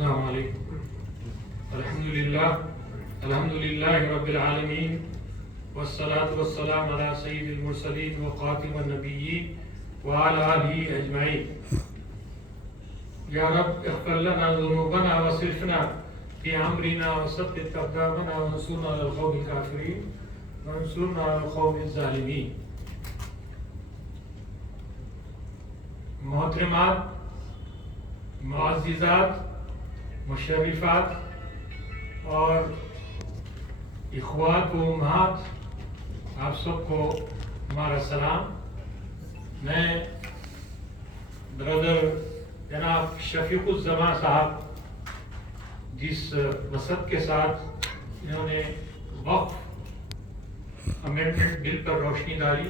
السلام علیکم. الحمدللہ رب العالمین والصلاة والسلام علی سید المرسلین وخاتم النبیین وعلی آلہ اجمعین. یا رب اغفر لنا ذنوبنا واسرفنا فی امرنا وثبت اقدامنا وانصرنا علی القوم الکافرین وانصرنا علی القوم الظالمین. محترمات، معززات، مشرفات اور اخوات و امہات، آپ سب کو ہمارا سلام. میں برادر جناب شفیق الزمان صاحب جس وسعت کے ساتھ انہوں نے وقف امینڈمنٹ بل پر روشنی ڈالی،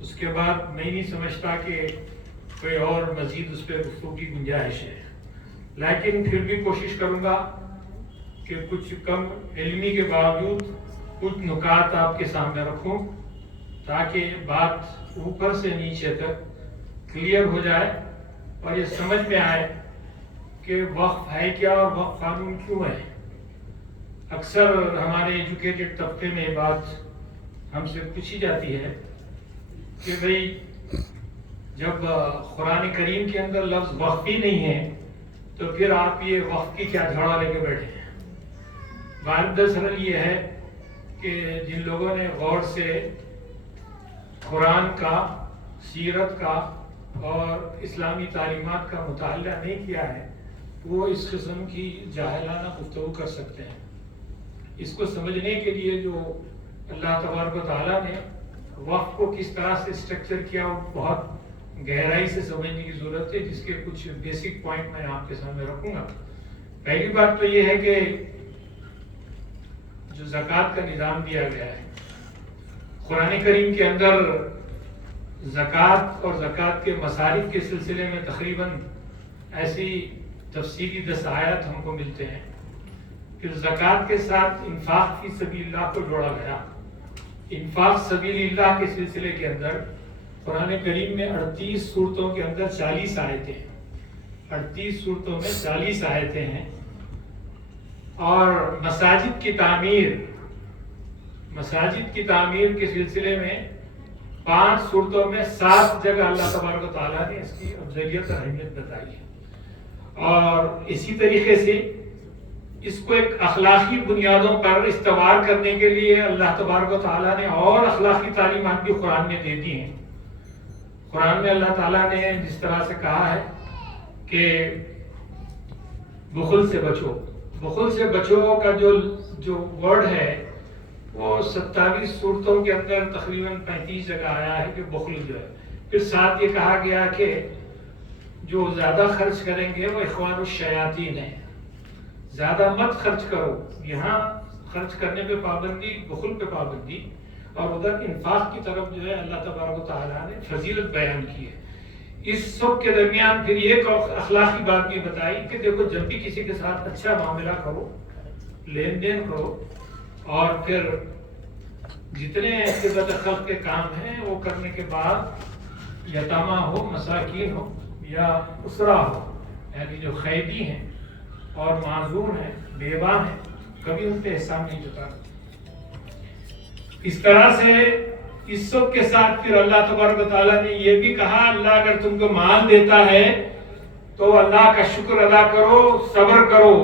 اس کے بعد میں نہیں سمجھتا کہ کوئی اور مزید اس پہ گفتگو کی گنجائش ہے، لیکن پھر بھی کوشش کروں گا کہ کچھ کم علمی کے باوجود کچھ نکات آپ کے سامنے رکھوں تاکہ بات اوپر سے نیچے تک کلیئر ہو جائے اور یہ سمجھ میں آئے کہ وقف ہے کیا اور وقف قانون کیوں ہے. اکثر ہمارے ایجوکیٹڈ طبقے میں بات ہم سے پوچھی جاتی ہے کہ بھئی جب قرآن کریم کے اندر لفظ وقف ہی نہیں ہے تو پھر آپ یہ وقف کی کیا جھاڑا لے کے بیٹھے ہیں. بات دراصل یہ ہے کہ جن لوگوں نے غور سے قرآن کا، سیرت کا اور اسلامی تعلیمات کا مطالعہ نہیں کیا ہے وہ اس قسم کی جاہلانہ گفتگو کر سکتے ہیں. اس کو سمجھنے کے لیے جو اللہ تبارک و تعالیٰ نے وقف کو کس طرح سے اسٹرکچر کیا وہ بہت گہرائی سے سمجھنے کی ضرورت ہے، جس کے کچھ بیسک پوائنٹ میں آپ کے سامنے رکھوں گا. پہلی بات تو یہ ہے کہ جو زکوٰۃ کا نظام دیا گیا ہے قرآن کریم کے اندر، زکوٰۃ اور زکوٰۃ کے مصارف کے سلسلے میں تقریباً ایسی تفصیلی 10 آیات ہم کو ملتے ہیں. پھر زکوٰۃ کے ساتھ انفاق فی سبیل اللہ کو جوڑا گیا. انفاق سبیل اللہ کے سلسلے کے اندر قرآن کریم میں 38 صورتوں کے اندر 40 آیتیں ہیں. 38 صورتوں میں 40 آیتیں ہیں. اور مساجد کی تعمیر کے سلسلے میں 5 صورتوں میں 7 جگہ اللہ تبارک و تعالیٰ نے اس کی افضلیت اور اہمیت بتائی ہے. اور اسی طریقے سے اس کو ایک اخلاقی بنیادوں پر استوار کرنے کے لیے اللہ تبارک و تعالیٰ نے اور اخلاقی تعلیمات بھی قرآن میں دے دی ہیں. قرآن میں اللہ تعالیٰ نے جس طرح سے کہا ہے کہ بخل سے بچو. بخل سے بچو کا جو ورڈ ہے وہ 27 صورتوں کے اندر تقریباً 35 جگہ آیا ہے کہ بخل جو ہے. پھر ساتھ یہ کہا گیا کہ جو زیادہ خرچ کریں گے وہ اخوان الشیاطین ہیں، زیادہ مت خرچ کرو. یہاں خرچ کرنے پہ پابندی، بخل پہ پابندی، اور ادھر انفاق کی طرف جو ہے اللہ تبارک و تعالیٰ نے فضیلت بیان کی ہے. اس سب کے درمیان پھر ایک اخلاقی بات بھی بتائی کہ دیکھو جب بھی کسی کے ساتھ اچھا معاملہ کرو، لین دین کرو، اور پھر جتنے عزت خلق کے کام ہیں وہ کرنے کے بعد یتامہ ہو، مساکین ہو یا اسرا ہو، یعنی جو قیدی ہیں اور معذور ہیں، بیوہ ہیں، کبھی ان پہ احسان نہیں جتانا. اس طرح سے اس سب کے ساتھ پھر اللہ تبارک و تعالیٰ نے یہ بھی کہا اللہ اگر تم کو مال دیتا ہے تو اللہ کا شکر ادا کرو، صبر کرو.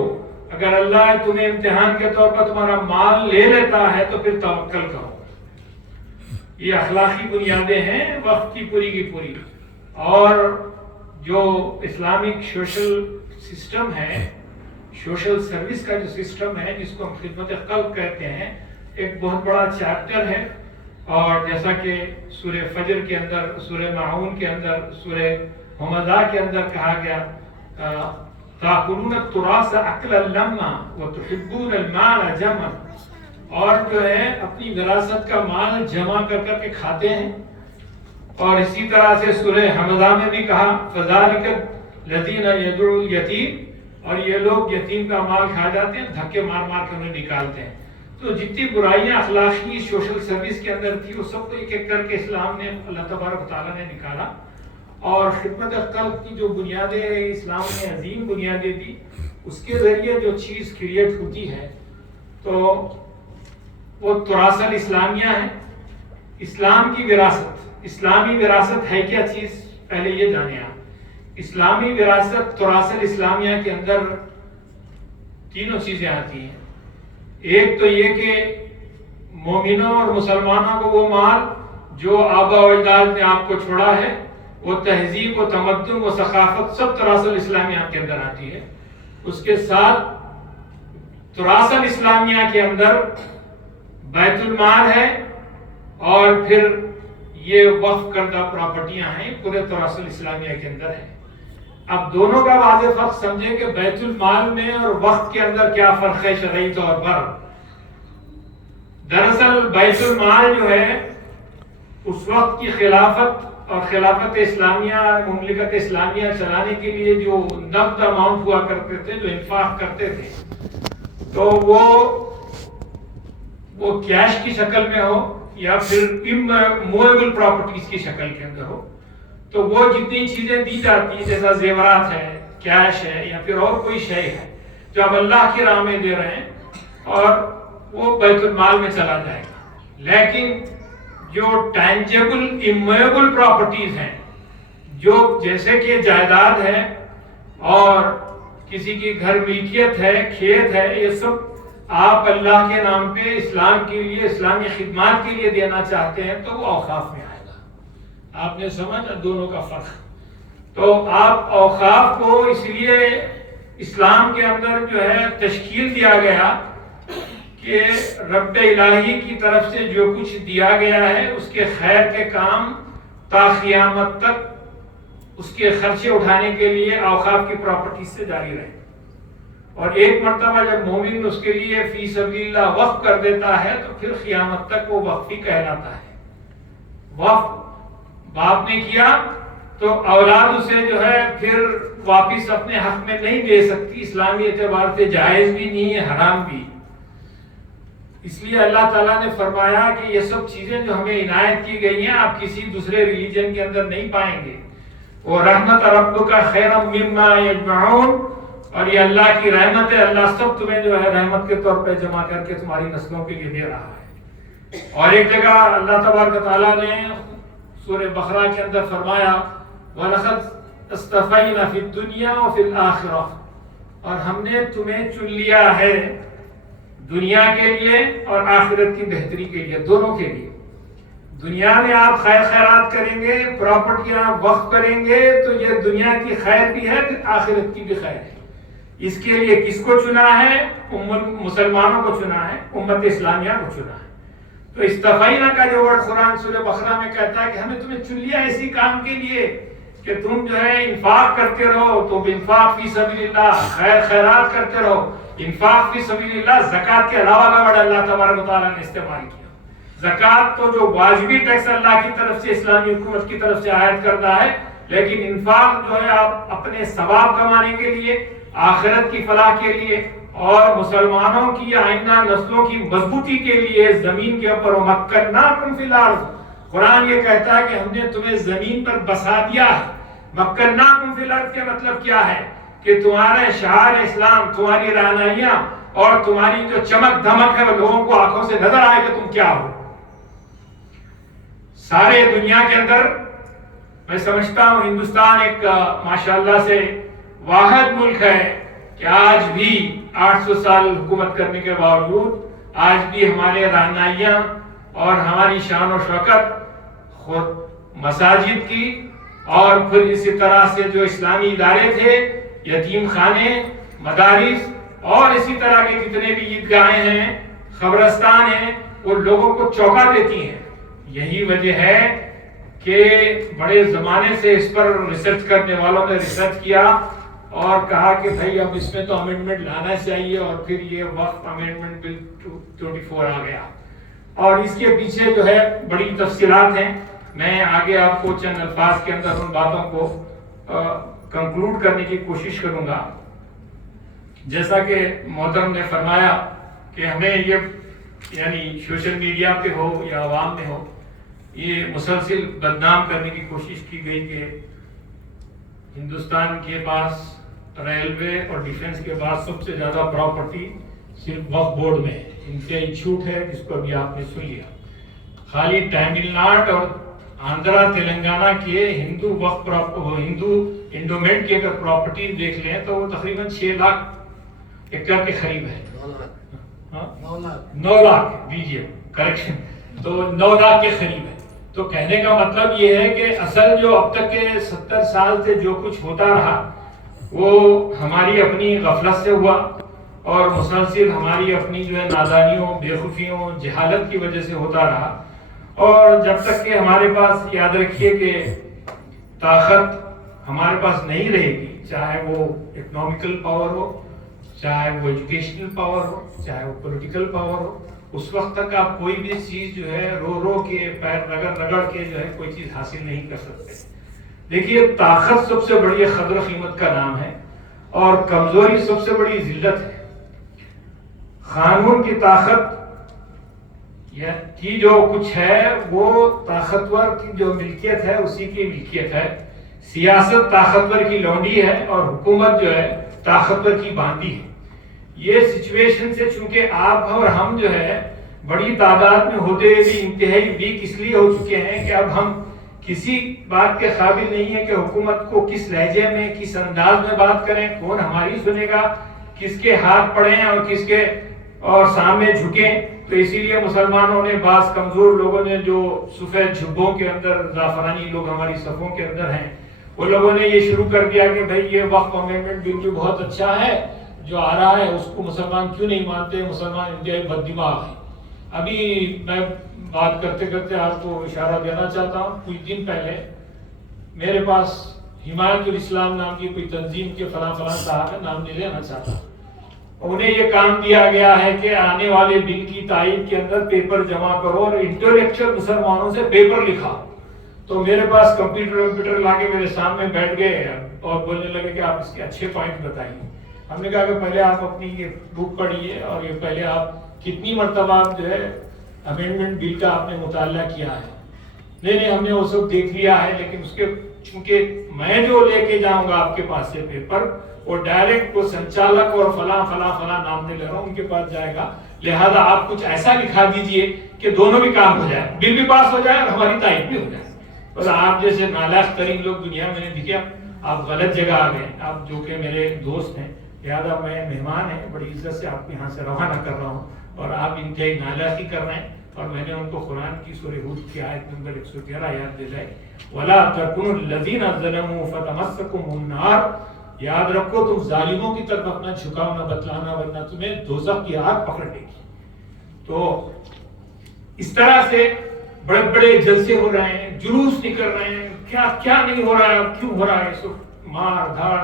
اگر اللہ تمہیں امتحان کے طور پر تمہارا مال لے لیتا ہے تو پھر توکل کرو. یہ اخلاقی بنیادیں ہیں وقت کی پوری کی پوری. اور جو اسلامک سوشل سسٹم ہے، سوشل سروس کا جو سسٹم ہے جس کو ہم خدمت قلب کہتے ہیں، ایک بہت بڑا چیپٹر ہے. اور جیسا کہ سورہ فجر کے اندر، سورہ معون کے اندر، سورہ حمزہ کے اندر کہا گیا تاکلون التراث اکلا لما وتحبون المال جمعا، اور جو ہے اپنی وراثت کا مال جمع کر کر کے کھاتے ہیں. اور اسی طرح سے سورہ حمزہ میں بھی کہا فذالک الذین یدعوا الیتیم، اور یہ لوگ یتیم کا مال کھا جاتے ہیں، دھکے مار مار کے انہیں نکالتے ہیں. تو جتنی برائیاں اخلاقی سوشل سروس کے اندر تھی وہ سب کو ایک ایک کر کے اسلام نے، اللہ تبارک و تعالیٰ نے نکالا. اور خدمت قلب کی جو بنیادیں اسلام نے عظیم بنیادیں دی اس کے ذریعے جو چیز کریٹ ہوتی ہے تو وہ تراث الاسلامیہ ہے، اسلام کی وراثت۔ اسلامی وراثت ہے کیا چیز؟ پہلے یہ جانیں آپ۔ اسلامی وراثت تراث الاسلامیہ کے اندر تینوں چیزیں آتی ہیں۔ ایک تو یہ کہ مومنوں اور مسلمانوں کو وہ مال جو آبا و اجداد نے آپ کو چھوڑا ہے، وہ تہذیب و تمدن و ثقافت سب تراث الاسلامیہ کے اندر آتی ہے۔ اس کے ساتھ تراث الاسلامیہ کے اندر بیت المال ہے اور پھر یہ وقف کردہ پراپرٹیاں ہیں، پورے تراث الاسلامیہ کے اندر ہے۔ اب دونوں کا واضح فرق سمجھیں کہ بیت المال میں اور وقف کے اندر کیا فرق ہے شرعی طور پر۔ دراصل بیت المال جو ہے اس وقت کی خلافت اور خلافت اسلامیہ، مملکت اسلامیہ چلانے کے لیے جو نقد اماؤنٹ ہوا کرتے تھے، جو انفاق کرتے تھے، تو وہ کیش کی شکل میں ہو یا پھر موویبل پراپرٹیز کی شکل کے اندر ہو، تو وہ جتنی چیزیں دی جاتی ہیں جیسا زیورات ہے، کیش ہے یا پھر اور کوئی شے ہے جو آپ اللہ کی راہ میں دے رہے ہیں، اور وہ بیت المال میں چلا جائے گا۔ لیکن جو ٹینجیبل امویبل پراپرٹیز ہیں، جو جیسے کہ جائیداد ہے اور کسی کی گھر ملکیت ہے، کھیت ہے، یہ سب آپ اللہ کے نام پہ اسلام کے لیے، اسلامی خدمات کے لیے دینا چاہتے ہیں تو وہ اوقاف میں آئے گا۔ آپ نے سمجھا دونوں کا فرق؟ تو آپ اوقاف کو اس لیے اسلام کے اندر جو ہے تشکیل دیا گیا کہ رب الہی کی طرف سے جو کچھ دیا گیا ہے اس کے خیر کے کام تا قیامت تک اس کے خرچے اٹھانے کے لیے اوقاف کی پراپرٹی سے جاری رہے۔ اور ایک مرتبہ جب مومن اس کے لیے فی سبیل اللہ وقف کر دیتا ہے تو پھر قیامت تک وہ وقفی کہلاتا ہے۔ وقف باپ نے کیا تو اولاد اسے جو ہے پھر واپس اپنے حق میں نہیں دے سکتی، اسلامی اعتبار سے جائز بھی نہیں ہے، حرام بھی۔ اس لیے اللہ تعالیٰ نے فرمایا کہ یہ سب چیزیں جو ہمیں عنایت کی گئی ہیں آپ کسی دوسرے ریلیجن کے اندر نہیں پائیں گے۔ وہ رحمت ربک خیر مما یجمعون، اور یہ اللہ کی رحمت ہے، اللہ سب تمہیں جو ہے رحمت کے طور پہ جمع کر کے تمہاری نسلوں کے لیے دے رہا ہے۔ اور ایک جگہ اللہ تبارک تعالیٰ نے سورہ بقرہ کے اندر فرمایا وَلَقَدْ اصْطَفَيْنَا فِي الدُّنْيَا وَفِي الْآخِرَةِ، اور ہم نے تمہیں چن لیا ہے دنیا کے لیے اور آخرت کی بہتری کے لیے، دونوں کے لیے۔ دنیا میں آپ خیر خیرات کریں گے، پراپرٹیاں وقف کریں گے تو یہ دنیا کی خیر بھی ہے، پھر آخرت کی بھی خیر ہے۔ اس کے لیے کس کو چنا ہے؟ مسلمانوں کو چنا ہے، امت اسلامیہ کو چنا ہے۔ تو استفینا کا جو ورڈ قرآن سورہ بقرہ میں کہتا ہے کہ ہمیں تمہیں چن لیا اسی کام کے لیے کہ تم جو ہے انفاق کرتے رہو، تو انفاق فی سبیل اللہ، خیر خیرات کرتے رہو۔ انفاق فی سبیل اللہ زکوٰۃ کے علاوہ کا ورڈ اللہ تبارک و تعالیٰ نے استعمال کیا۔ زکوٰۃ تو جو واجبی ٹیکس اللہ کی طرف سے، اسلامی حکومت کی طرف سے عائد کرتا ہے، لیکن انفاق جو ہے آپ اپنے ثواب کمانے کے لیے، آخرت کی فلاح کے لیے اور مسلمانوں کی آئندہ نسلوں کی مضبوطی کے لیے زمین کے اوپر مکناکم فی الارض، قرآن یہ کہتا ہے کہ ہم نے تمہیں زمین پر بسا دیا ہے۔ مکناکم فی الارض کا مطلب کیا ہے کہ تمہارے شعائر اسلام، تمہاری رہنمائیاں اور تمہاری جو چمک دھمک ہے وہ لوگوں کو آنکھوں سے نظر آئے کہ تم کیا ہو۔ سارے دنیا کے اندر میں سمجھتا ہوں ہندوستان ایک ماشاءاللہ سے واحد ملک ہے کہ آج بھی 800 سال حکومت کرنے کے باوجود آج بھی ہمارے رہنمائیاں اور ہماری شان و شوکت خود مساجد کی اور پھر اسی طرح سے جو اسلامی ادارے تھے، یتیم خانے، مدارس اور اسی طرح کے جتنے بھی عیدگاہیں ہیں، قبرستان ہیں، وہ لوگوں کو چونکا دیتی ہیں۔ یہی وجہ ہے کہ بڑے زمانے سے اس پر ریسرچ کرنے والوں نے ریسرچ کیا اور کہا کہ بھائی اب اس میں تو امینڈمنٹ لانا چاہیے، اور پھر یہ وقف امینڈمنٹ بل 24 آ گیا، اور اس کے پیچھے جو ہے بڑی تفصیلات ہیں۔ میں آگے آپ کو چند الفاظ کے اندر ان باتوں کو کنکلوڈ کرنے کی کوشش کروں گا۔ جیسا کہ محترم نے فرمایا کہ ہمیں یہ یعنی سوشل میڈیا پہ ہو یا عوام میں ہو، یہ مسلسل بدنام کرنے کی کوشش کی گئی کہ ہندوستان کے پاس ریلوے اور ڈیفنس کے بعد سب سے زیادہ پراپرٹی صرف وقف بورڈ میں ہے. ان سے چھوٹ ہے جس کو ابھی آپ نے سن لیا. خالی تمل ناڈو اور آندھرا تلنگانہ کے ہندو انڈومنٹ کی اگر پراپرٹی دیکھ لیں تو وہ تقریباً 6 لاکھ ایکڑ کے قریب ہے. 9 لاکھ دیجیے کریکشن، تو 9 لاکھ کے قریب ہے. تو کہنے کا مطلب یہ ہے کہ اصل جو اب تک کے 70 سال سے جو کچھ ہوتا رہا وہ ہماری اپنی غفلت سے ہوا اور مسلسل ہماری اپنی جو ہے نادانیوں، بےخوفیوں، جہالت کی وجہ سے ہوتا رہا. اور جب تک کہ ہمارے پاس، یاد رکھیے کہ طاقت ہمارے پاس نہیں رہے گی، چاہے وہ اکنامیکل پاور ہو، چاہے وہ ایجوکیشنل پاور ہو، چاہے وہ پولیٹیکل پاور ہو، اس وقت تک آپ کوئی بھی چیز جو ہے رو کے پیر رگڑ کے جو ہے کوئی چیز حاصل نہیں کر سکتے. دیکھیے طاقت سب سے بڑی قدر و قیمت کا نام ہے اور کمزوری سب سے بڑی ذلت ہے. قانون کی طاقت کی جو کچھ ہے وہ طاقتور کی جو ملکیت ہے اسی کی ملکیت ہے. سیاست طاقتور کی لونڈی ہے اور حکومت جو ہے طاقتور کی باندی ہے. یہ سچویشن سے چونکہ آپ اور ہم جو ہے بڑی تعداد میں ہوتے ہوئے بھی انتہائی ویک اس لیے ہو چکے ہیں کہ اب ہم کسی بات کے قابل نہیں ہے کہ حکومت کو کس لہجے میں، کس انداز میں بات کریں، کون ہماری سنے گا، کس کے ہاتھ پڑیں اور کس کے اور سامنے جھکیں. تو اسی لیے مسلمانوں نے، بعض کمزور لوگوں نے جو سفید جھبوں کے اندر زعفرانی لوگ ہماری صفوں کے اندر ہیں، وہ لوگوں نے یہ شروع کر دیا کہ بھئی یہ وقف امینڈمنٹ بل بھی بہت اچھا ہے جو آ رہا ہے، اس کو مسلمان کیوں نہیں مانتے، مسلمان انتہائی بد دماغ ہیں. ابھی میں بات کرتے کرتے آپ کو اشارہ دینا چاہتا ہوں، کچھ دن پہلے میرے پاس حمایت الاسلام نام کی کوئی تنظیم کے فلاں صاحب ہے، نام نہیں لینا چاہتا، انہیں یہ کام دیا گیا ہے کہ آنے والے بل کی تائید کے اندر پیپر جمع کرو اور انٹلیکچوئل مسلمانوں سے پیپر لکھا. تو میرے پاس کمپیوٹر لا کے میرے سامنے بیٹھ گئے اور بولنے لگے کہ آپ اس کے اچھے پوائنٹ بتائیے. ہم نے کہا کہ پہلے آپ اپنی یہ بک پڑھیے اور یہ پہلے آپ کتنی مرتبہ آپ جو ہے امینڈمنٹ بل کا آپ نے مطالعہ کیا ہے. نہیں ہم نے وہ سب دیکھ لیا ہے، لیکن اس کے چونکہ میں جو لے کے جاؤں گا آپ کے پاس سے پیپر وہ ڈائریکٹ وہ سنچالک اور فلاں نام نہیں لے رہا ہوں ان کے پاس جائے گا، لہذا آپ کچھ ایسا لکھا دیجئے کہ دونوں بھی کام ہو جائے، بل بھی پاس ہو جائے اور ہماری تائید بھی ہو جائے. بس آپ جیسے نالاق ترین لوگ دنیا میں نے دکھا، آپ غلط جگہ آ گئے. آپ جو کہ میرے دوست ہیں، لہٰذا میں مہمان ہیں، بڑی عزت سے آپ کو یہاں سے روانہ کر رہا ہوں اور آپ انتہائی نالاقی کر رہے ہیں. اور میں نے ان کو قرآن کی سورہ ہود کی آیت نمبر 111 یاد دلائی، وَلَا تَكُونُوا الَّذِينَ ظَلَمُوا فَتَمَسَّكُمُ النَّارُ. یاد رکھو تم ظالموں کی طرف اپنا جھکاؤ نہ بتلانا ورنہ تمہیں دوزخ کی آگ پکڑ لے گی. تو اس طرح سے بڑے بڑے جلسے ہو رہے ہیں، جلوس نکل رہے ہیں، کیا نہیں ہو رہا ہے، کیوں ہو رہا ہے، سب مار دھاڑ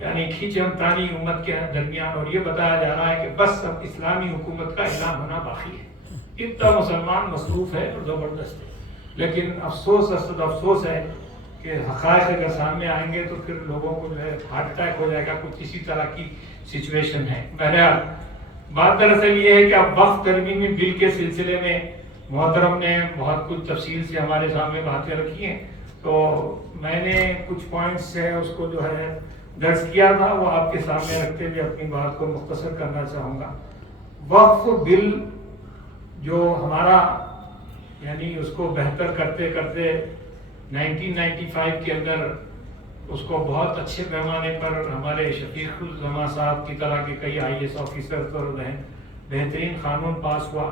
یعنی کھینچم تانی امت کے درمیان. اور یہ بتایا جا رہا ہے کہ بس اب اسلامی حکومت کا اعلان ہونا باقی ہے. اتنا مسلمان مصروف ہے اور زبردست ہے. لیکن افسوس ہے کہ حقائق اگر سامنے آئیں گے تو پھر لوگوں کو جو ہے ہارٹ اٹیک ہو جائے گا. کچھ اسی طرح کی سچویشن ہے. بہرحال بات دراصل یہ ہے کہ اب وقف ترمیمی بل کے سلسلے میں محترم نے بہت کچھ تفصیل سے ہمارے سامنے باتیں رکھی ہیں، تو میں نے کچھ پوائنٹس ہے اس کو جو ہے درج کیا تھا، وہ آپ کے سامنے رکھتے ہوئے اپنی بات کو مختصر کرنا چاہوں گا. وقف بل جو ہمارا یعنی اس کو بہتر کرتے کرتے 1995 کے اندر اس کو بہت اچھے پیمانے پر ہمارے شفیق الزما صاحب کی طرح کے کئی IAS آفیسر پر بہترین قانون پاس ہوا.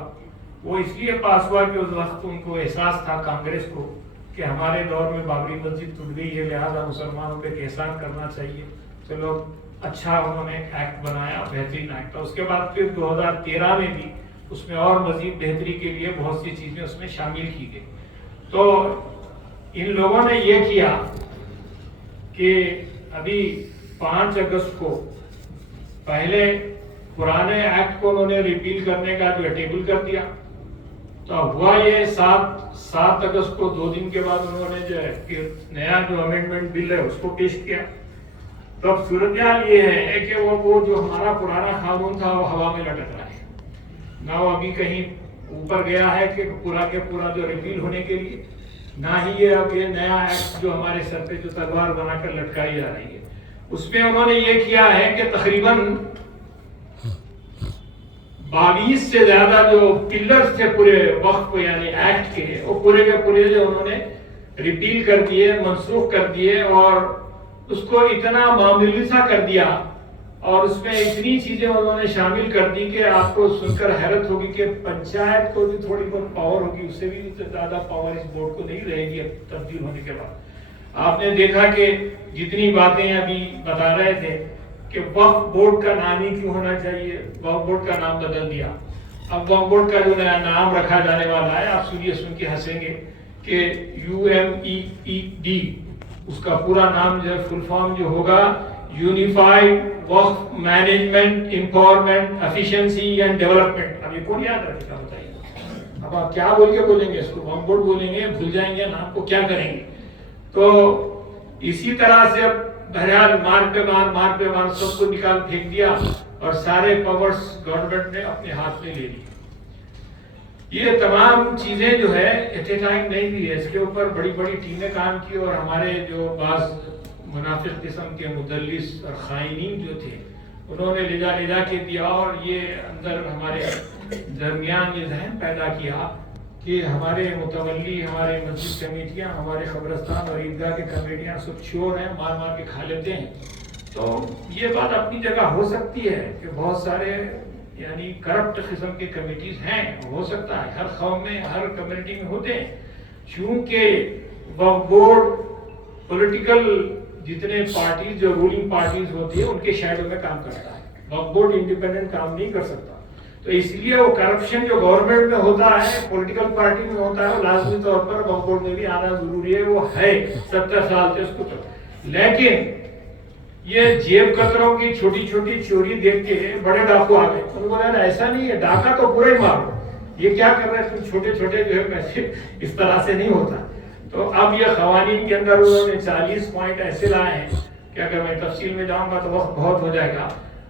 وہ اس لیے پاس ہوا کہ اس وقت ان کو احساس تھا کانگریس کو کہ ہمارے دور میں بابری مسجد ٹوٹ گئی ہے، لہذا مسلمانوں پہ احسان کرنا چاہیے. چلو اچھا انہوں نے ایکٹ بنایا، بہترین ایکٹ. اس کے بعد پھر 2013 میں بھی اس میں اور مزید بہتری کے لیے بہت سی چیزیں اس میں شامل کی گئی. تو ان لوگوں نے یہ کیا کہ ابھی 5 اگست کو پہلے پرانے ایکٹ کو انہوں نے ریپیل کرنے کا جو ٹیبل کر دیا. تو ہوا یہ 7 اگست کو 2 دن کے بعد انہوں نے جو ہے نیا جو امینڈمنٹ بل ہے اس کو پیش کیا. تو اب صورتحال یہ ہے کہ وہ جو ہمارا پرانا قانون تھا وہ ہوا میں لٹک رہا ہے، نہ وہ ابھی کہیں اوپر گیا ہے کہ پورا کے پورا جو ریپیل ہونے کے لیے، نہ ہی یہ اب یہ نیا ایکٹ جو ہمارے سر پہ جو تلوار بنا کر لٹکائی جا رہی ہے. اس میں انہوں نے یہ کیا ہے کہ تقریباً 22 سے زیادہ جو پلرز تھے پورے وقف یعنی ایکٹ کے، وہ پورے کے پورے جو انہوں نے ریپیل کر دیے، منسوخ کر دیے، اور اس کو اتنا معمولی سا کر دیا، اور اس میں اتنی چیزیں انہوں نے شامل کر دی کہ آپ کو سن کر حیرت ہوگی کہ پنچایت کو بھی تھوڑی بہت پاور ہوگی، اس سے بھی زیادہ پاور اس بورڈ کو نہیں رہے گی اب تبدیل ہونے کے بعد۔ آپ نے دیکھا کہ جتنی باتیں ابھی بتا رہے تھے کہ وقف بورڈ کا نام ہی کیوں ہونا چاہیے، وقف بورڈ کا نام بدل دیا۔ اب وقف بورڈ کا جو نیا نام رکھا جانے والا ہے، آپ سنیے، سن کے ہنسیں گے، کہ UMEPD، اس کا پورا نام جو ہے فل فارم جو ہوگا یونیفائڈ وقف management empowerment efficiency and development. اب یہ کون یاد رکھے گا بتائیے؟ اب آپ کیا بول کے بولیں گے اس کو؟ وقف بورڈ بولیں گے، بھول جائیں گے نام کو، کیا کریں گے؟ تو اسی طرح سے اب بہرحال مار پہ مار سب کو نکال پھینک دیا، اور سارے پاورز گورنمنٹ نے اپنے ہاتھ میں لے لی۔ یہ تمام چیزیں جو ہے ایٹ اے ٹائم نہیں بھی ہے، اس کے اوپر بڑی بڑی ٹیمیں کام کی، اور ہمارے جو بعض منافق قسم کے مدلس اور خائنین جو تھے، انہوں نے لے جا کے دیا، اور یہ اندر ہمارے درمیان یہ ذہن پیدا کیا کہ ہمارے متولی، ہمارے مسجد کمیٹیاں، ہمارے قبرستان اور عیدگاہ کے کمیٹیاں سب چور ہیں، مار کے کھا لیتے ہیں۔ تو یہ بات اپنی جگہ ہو سکتی ہے کہ بہت سارے یعنی کرپٹ قسم کے کمیٹیز ہیں، ہو سکتا ہے ہر قوم میں، ہر کمیونٹی میں ہوتے ہیں، چونکہ وقف بورڈ پولیٹیکل جتنے پارٹیز جو رولنگ پارٹیز ہوتی ہیں ان کے شیڈو میں کام کرتا ہے، وقف بورڈ انڈیپینڈنٹ کام نہیں کر سکتا۔ تو اس لیے وہ کرپشن جو گورنمنٹ میں ہوتا ہے، پولیٹیکل پارٹی میں ہوتا ہے، وہ لازمی طور پر وقف بورڈ میں بھی آنا ضروری ہے، وہ ہے 70 سال سے اس کو۔ لیکن یہ جیب کتروں کی چھوٹی چھوٹی چوری دیکھ کے بڑے ڈاکو آ گئے، انہوں نے بولا ایسا نہیں ہے، ڈاکہ تو پورا ہی مارو، یہ کیا کر رہے ہیں تم چھوٹے چھوٹے جو ہے پیسے، اس طرح سے نہیں ہوتا۔ تو اب یہ قوانین کے اندر انہوں نے 40 پوائنٹ ایسے لائے ہیں کہ اگر میں تفصیل میں جاؤں گا تو وقت بہت ہو جائے گا۔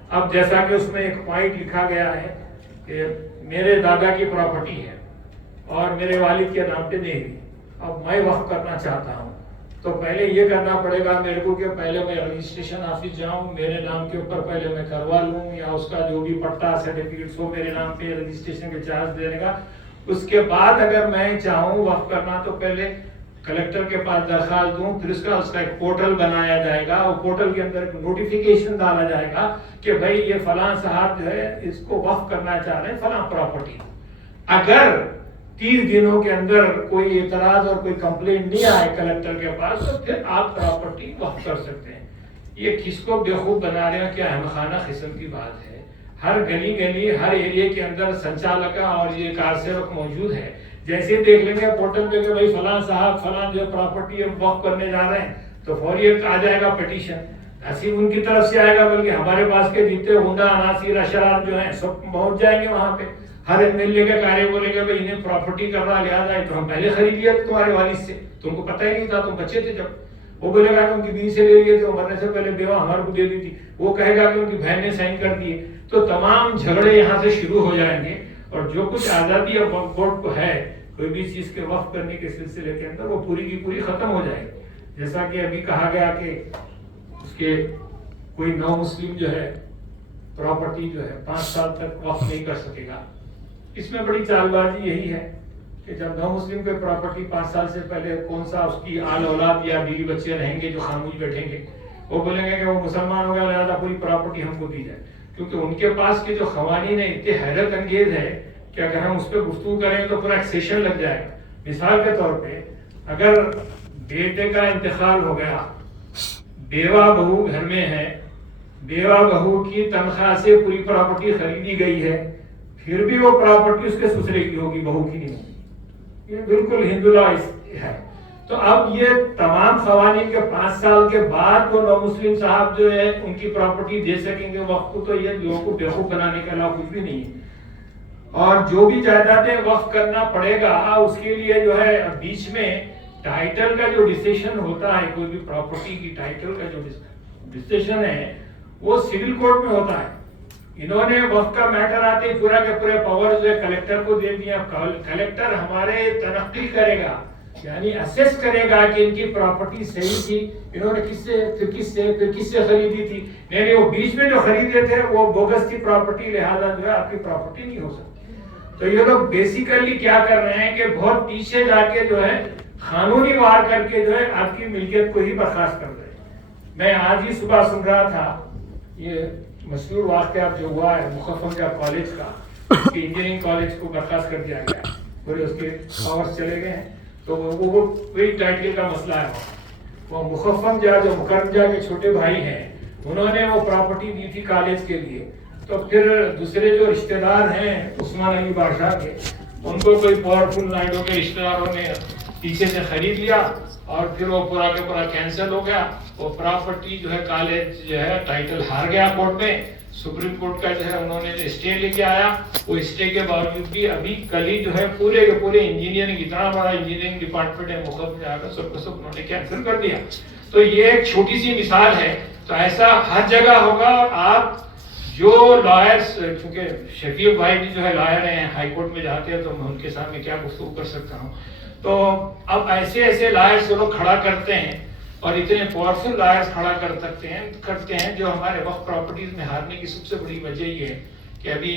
اب جیسا کہ اس میں ایک پوائنٹ لکھا گیا ہے کہ میرے دادا کی پراپرٹی ہے اور میرے والد کے نام پہ نہیں ہوئی، اب میں وقف کرنا چاہتا ہوں، تو پہلے یہ کرنا پڑے گا میرے کو کہ پہلے میں رجسٹریشن آفس جاؤں، میرے نام کے اوپر پہلے میں کروا لوں، یا اس کا جو بھی پٹا سرٹیفکیٹس ہو میرے نام پہ، رجسٹریشن کے چارج دینے کا۔ اس کے بعد اگر میں چاہوں وقف کرنا تو پہلے کلیکٹر کے پاس درخواست دوں، پھر اس کا ایک پورٹل بنایا جائے گا، اور پورٹل کے اندر ایک نوٹیفیکیشن ڈالا جائے گا کہ بھائی یہ فلاں صاحب جو ہے اس کو وقف کرنا چاہ رہے ہیں فلاں پراپرٹی۔ اگر 30 دنوں کے اندر کوئی اعتراض اور کوئی کمپلین نہیں آئے کلیکٹر کے پاس تو پھر آپ پراپرٹی وقف کر سکتے ہیں۔ یہ کس کو بیوقوف بنا رہے ہیں، کیا احمقانہ قسم کی بات ہے۔ ہر گلی گلی، ہر ایریے کے اندر سنچالکہ اور یہ کارسیوک موجود ہے، جیسے دیکھ لیں گے پورٹل پہ کہ بھائی فلاں صاحب فلاں جو پراپرٹی وقف کرنے جا رہے ہیں تو فوری آ جائے گا پٹیشن، ایسی ان کی طرف سے آئے گا، بلکہ ہمارے پاس کے جتنے غنڈہ عناصر اشرار جو ہیں سب پہنچ جائیں گے وہاں پہ۔ ہر MLA کے کارے بولیں گے بھائی انہیں پراپرٹی کرنا لہٰذا ہے تو ہم پہلے خرید لیا تمہارے والد سے، تم کو پتہ ہی نہیں تھا، تم بچے تھے جب۔ وہ بولے گا کہ ان کی بیوی سے لے لیے تھے، مرنے سے پہلے بیوہ ہمارے کو دے دی تھی، وہ کہے گا کہ ان کی بہن نے سائن کر دیے، تو تمام جھگڑے یہاں سے شروع ہو جائیں گے، اور جو کچھ آزادی اب وقف بورڈ کو ہے کوئی بھی چیز کے وقف کرنے کے سلسلے کے اندر، وہ پوری کی پوری ختم ہو جائے گی۔ جیسا کہ ابھی کہا گیا کہ اس کے کوئی نو مسلم جو ہے پراپرٹی جو ہے 5 سال تک وقف نہیں کر سکے گا۔ اس میں بڑی چال بازی یہی ہے کہ جب نو مسلم کے پراپرٹی 5 سال سے پہلے کون سا اس کی آل اولاد یا بیوی بچے رہیں گے جو خاموش بیٹھیں گے، وہ بولیں گے کہ وہ مسلمان ہو گیا لہٰذا پوری پراپرٹی ہم کو دی جائے، کیونکہ ان کے پاس کے جو قوانین ہیں اتنے حیرت انگیز ہے کہ اگر ہم اس پہ گفتگو کریں تو پورا ایک سیشن لگ جائے گا۔ مثال کے طور پہ اگر بیٹے کا انتقال ہو گیا، بیوہ بہو گھر میں ہے، بیوہ بہو کی تنخواہ سے پوری پراپرٹی خریدی گئی ہے، پھر بھی وہ پراپرٹی اس کے سسرے کی ہوگی، بہو کی نہیں ہوگی، یہ بالکل ہندو لا ہے۔ تو اب یہ تمام قوانین کے 5 سال کے بعد وہ نو مسلم صاحب جو ہے ان کی پراپرٹی دے سکیں گے وقف کو، تو یہ لوگوں کو بیوقوف بنانے کے علاوہ کچھ بھی نہیں ہے۔ اور جو بھی جائیدادیں وقف کرنا پڑے گا اس کے لیے جو ہے بیچ میں ٹائٹل کا جو ڈیسیشن ہوتا ہے، کوئی بھی پراپرٹی کی ٹائٹل کا جو ڈیسیشن ہے وہ سول کورٹ میں ہوتا ہے۔ انہوں نے وقف کا میٹر آتے ہی پورا کے پورے پاور جو ہے کلیکٹر کو دے دیا، کلیکٹر ہمارے تنقی کرے گا یعنی اسیس کرے گا کہ ان کی پراپرٹی صحیح تھی، انہوں نے کس سے خریدی تھی. نہیں وہ بیچ میں جو خریدے تھے وہ بوگس تھی پراپرٹی، لہذا جو ہے آپ کی پراپرٹی نہیں ہو سکتی. تو یہ لوگ بیسیکلی کیا کر رہے ہیں کہ بہت پیچھے جا کے جو ہے قانونی وار کر کے جو ہے آپ کی ملکیت کو ہی برخاست کر رہے ہیں. میں آج ہی صبح سن رہا تھا یہ مشہور واقعہ جو ہوا ہے مخففہ کالج کا، انجینئرنگ کالج کو برخاست کر دیا گیا، پورے اس کے پاورز چلے گئے ہیں. تو وہ وہی ٹائٹل کا مسئلہ ہے. وہ مخفف جو مکرمجہ کے چھوٹے بھائی ہیں انہوں نے وہ پراپرٹی دی تھی کالج کے لیے. تو پھر دوسرے جو رشتہ دار ہیں عثمان علی بادشاہ کے، ان کو کوئی پاورفل نائڈو کے رشتہ داروں نے پیچھے سے خرید لیا اور پھر وہ پورا کا پورا کینسل ہو گیا. وہ پراپرٹی جو ہے کالج جو ہے ٹائٹل ہار گیا کورٹ میں. سپریم کورٹ کا جو ہے انہوں نے اسٹے لے کے آیا. وہ اسٹے کے باوجود بھی ابھی کل ہی جو ہے پورے کے پورے انجینئرنگ، اتنا بڑا انجینئرنگ ڈپارٹمنٹ ہے مخفف جا کر سب کو سب انہوں نے کینسل کر دیا. تو یہ ایک چھوٹی سی مثال ہے. تو ایسا ہر جگہ ہوگا. اور آپ جو لائرس، چونکہ شفیق بھائی بھی جو ہے لائر ہیں، ہائی کورٹ میں جاتے ہیں، تو میں ان کے سامنے کیا گفتگو کر سکتا ہوں. تو اب ایسے لائرس لوگ کھڑا کرتے ہیں اور اتنے پاورفل لائرس کھڑا کرتے ہیں جو ہمارے وقت پراپرٹیز میں ہارنے کی سب سے بڑی وجہ یہ ہے کہ ابھی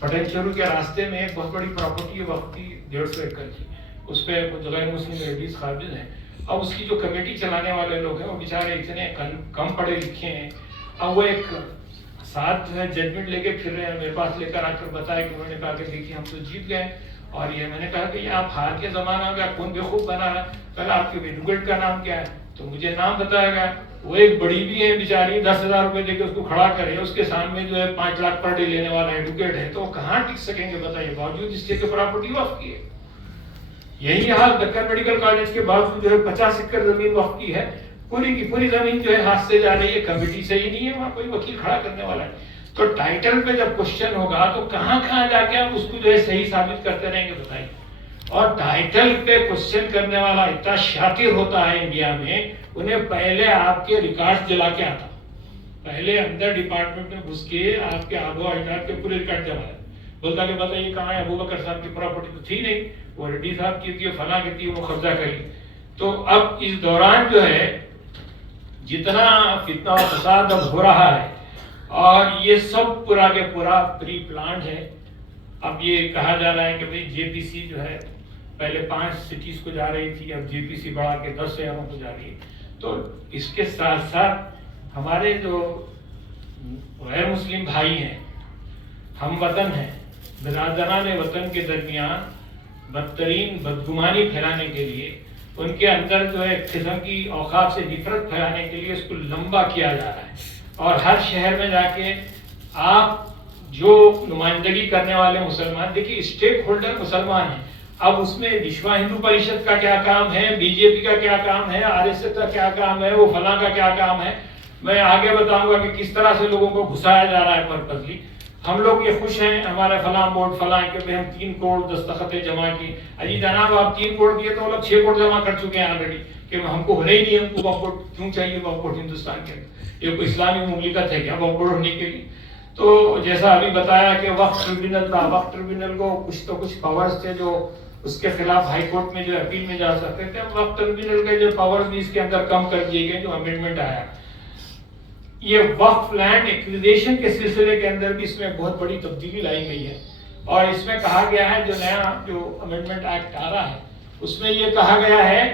پٹن چرو کے راستے میں ایک بہت بڑی پراپرٹی ہے وقت کی 150 ایکڑ کی. اس پہ کچھ غیر مسلم لیڈیز قابض ہیں. اب اس کی جو کمیٹی چلانے والے لوگ ہیں وہ بیچارے اتنے کم پڑھے لکھے ہیں. اب وہ ایک ساتھ جو ہے ججمنٹ لے کے پھر رہے ہیں. میرے پاس لے کر آ کر بتایا کہ انہوں نے کہا کہ دیکھیے ہم تو جیت گئے. اور یہ میں نے کہا کہ یہ آپ ہار کے زمانہ میں کون بیوقوف بنا ہے؟ پہلے آپ کے ایڈوکیٹ کا نام کیا ہے؟ تو مجھے نام بتایا گیا. وہ ایک بڑی بھی ہے بیچاری، 10,000 روپے دے کے اس کو کھڑا کرے، اس کے سامنے جو ہے 5 لاکھ پر ڈے لینے والا ایڈوکیٹ ہے. تو وہ کہاں ٹک سکیں گے بتائیے؟ باوجود اس کے پراپرٹی وقف کی ہے. یہی حال دکن میڈیکل کالج کے باوجود جو ہے 50 ایکڑ زمین وقف کی ہے. پوری کی پوری زمین جو ہے ہاتھ سے جا رہی ہے. کمیٹی صحیح نہیں ہے، وہاں کوئی وکیل کھڑا کرنے والا ہے. تو ٹائٹل پہ جب کوشچن ہوگا تو کہاں جا کے آپ اس کو جو ہے صحیح ثابت کرتے رہیں گے بتائیے؟ اور ٹائٹل پہ کوشچن کرنے والا اتنا شاطر ہوتا ہے انڈیا میں، انہیں پہلے آپ کے ریکارڈ جلا کے آتا. پہلے اندر ڈپارٹمنٹ میں گھس کے آپ کے آبا اجداد کے پورے ریکارڈ جلا ہے. بولتا کہ بتائیے کہاں ہے؟ ابو بکر صاحب کی پراپرٹی تو تھی نہیں، وہ ریڈی صاحب کی تھی، فلاں کی تھی، وہ قبضہ کر لی. تو اب اس دوران جو ہے جتنا فتنہ و فساد اب ہو رہا ہے، اور یہ سب پورا کے پورا پری پلانڈ ہے. اب یہ کہا جا رہا ہے کہ بھئی جے پی سی جو ہے پہلے 5 سٹیز کو جا رہی تھی، اب جے پی سی بڑھا کے 10 شہروں کو جا رہی ہے. تو اس کے ساتھ ساتھ ہمارے جو غیر مسلم بھائی ہیں، ہم وطن ہیں، برادران وطن کے درمیان بدترین بدگمانی پھیلانے کے لیے، ان کے اندر جو ہے ایک قسم کی اوقاف سے نفرت پھیلانے کے لیے اس کو لمبا کیا جا رہا ہے. اور ہر شہر میں جا کے آپ جو نمائندگی کرنے والے مسلمان، دیکھیے اسٹیک ہولڈر مسلمان ہیں. اب اس میں وشوا ہندو پریشد کا کیا کام ہے، بی جے پی کا کیا کام ہے، آر ایس ایس کا کیا کام ہے، وہ فلاں کا کیا کام ہے، میں آگے بتاؤں گا کہ کس طرح سے لوگوں کو گھسایا جا رہا ہے پرپزلی. ہم لوگ یہ خوش ہیں ہمارا فلاں بورڈ فلاں کہ ہم 3 کروڑ دستخطیں جمع کی. اجی جناب آپ 3 کروڑ دیے تو وہ لوگ 6 کروڑ جمع کر چکے ہیں آلریڈی کہ ہم کو ہونے ہی نہیں، ہم کو وقف کیوں چاہیے وقف ہندوستان کے اندر؟ یہ کوئی اسلامی مملکت ہے کیا وقف ہونے کے لیے؟ تو جیسا ابھی بتایا کہ وقف ٹریبیونل تھا، وقف ٹریبیونل کو کچھ تو کچھ پاورز تھے جو اس کے خلاف ہائی کورٹ میں جو اپیل میں جا سکتے تھے. وقف ٹریبیونل کے جو پاورز بھی اس کے اندر کم کر دیے گئے جو امینڈمنٹ آیا. یہ وقف لینڈ ایکویزیشن کے سلسلے کے اندر بھی اس میں بہت بڑی تبدیلی لائی گئی ہے. اور اس میں کہا گیا ہے جو نیا جو امینڈمنٹ ایکٹ آ رہا ہے اس میں یہ کہا گیا ہے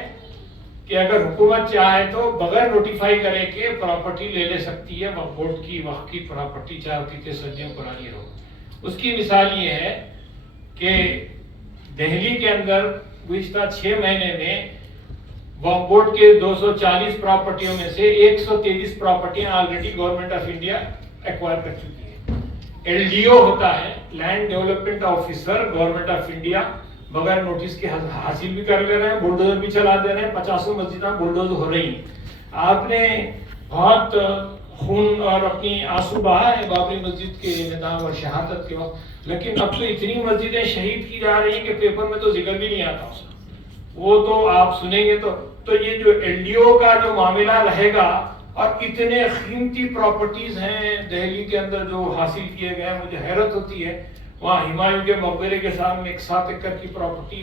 کہ اگر حکومت چاہے تو بغیر نوٹیفائی کرے کہ پراپرٹی لے سکتی ہے وقف کی، وقف کی پراپرٹی چاہے ہوتی تھی صدیوں پرانی ہو. اس کی مثال یہ ہے کہ دہلی کے اندر گزشتہ 6 مہینے میں وقف بورڈ کے 240 پراپرٹیوں میں سے 123 پراپرٹیاں already government of India acquire کر چکی ہے. ایل ڈی او ہوتا ہے land development officer government of India, بغیر نوٹس کے حاصل بھی کر لے رہے ہیں، بلڈوزر بھی چلا دے رہے ہیں. 50 مسجدیں بلڈوز ہو رہی ہیں. آپ نے بہت خون اور اپنی آنسو بہا ہے بابری مسجد کے نظام اور شہادت کے وقت، لیکن اب تو اتنی مسجدیں شہید کی جا رہی ہیں کہ پیپر میں تو ذکر بھی نہیں آتا اس کا. وہ تو آپ سنیں گے تو یہ جو ایل ڈی او کا جو معاملہ رہے گا، اور اتنے قیمتی پراپرٹیز ہیں دہلی کے اندر جو حاصل کیے گئے، مجھے حیرت ہوتی ہے. وہاں ہمایوں کے مقبرے کے سامنے ایک 7 ایکڑ کی پراپرٹی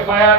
FIR